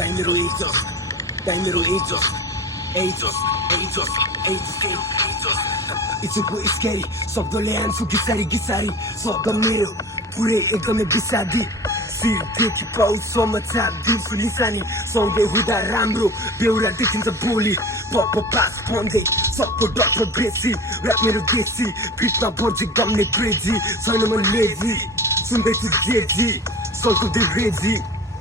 Daimero Aegis, Daimero Aegis, Aegis, Aegis, Aegis. It's a good scary, शब्दले आन्छु घिसारी घिसारी शब्द मेरो पुरै एकदमै बिसादी शिरदेखि पाउँछमा चाप दिन्छु निशानी सँगै हुँदा राम्रो बेहुरा देखिन्छ बोली पप पास भन्दै सबको डक्टर बेसी ऱ्याप मेरो बेसी फिटमा बर्जे गम्ने क्रेजी छैन म लेजी सुन्दैछु जेजी सल्कुदै रेजी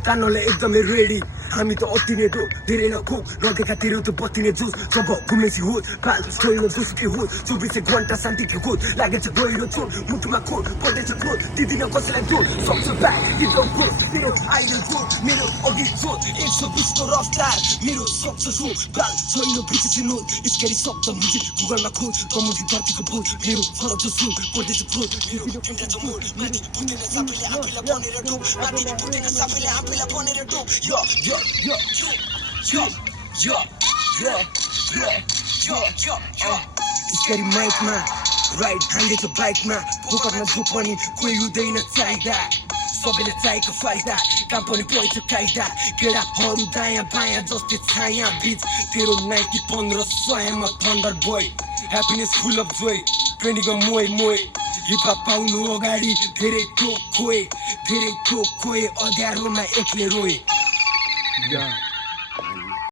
कानलाई एकदमै रेडी हामी त अति नै दो धेरै नखो नदेखा तेरो त बत्ती नै जोस जब घुमेसी हो काल छोइन जोसुकै हो 24 घन्टा शान्तिको खोज लागेछ गहिरो चोट मुटुमा खोट पर्दैछ क्रोध दिदिन कसैलाई जोड सक्छ ब्याक गिभअप ग्रोथ मेरो आइडल ग्रोथ मेरो अघि जोड 120 को रफ्तार मेरो सक्छ सो काल छैन बिर्सिनु नोट स्केरी शब्द मुजी गुगलमा खोज कमुजी धरतीको बोझ मेरो फरक जो सुन पर्दैछ क्रोध मेरो एउटा जो मोड माथि पुग्दैन सबैले आफैलाई बनेर डोब माथि पुग्दैन सबैले आफैलाई बनेर डोब Scary mic ma, right handed to bike ma, pokoknya झुपनी कोही हुँदैन चाहिदा सबैले चाहिएको फाइदा काम पनि पढ्छ कायदा केटाहरू दायाँ बायाँ जस्तै छाया बीच तेरो 90-1500 मा thunder boy happiness full of joy ट्रेन्डिङमा मोय मोय हिपहप पाउनु अगाडि धेरै ठोक खोए अँध्यारोमा एक्लै रोए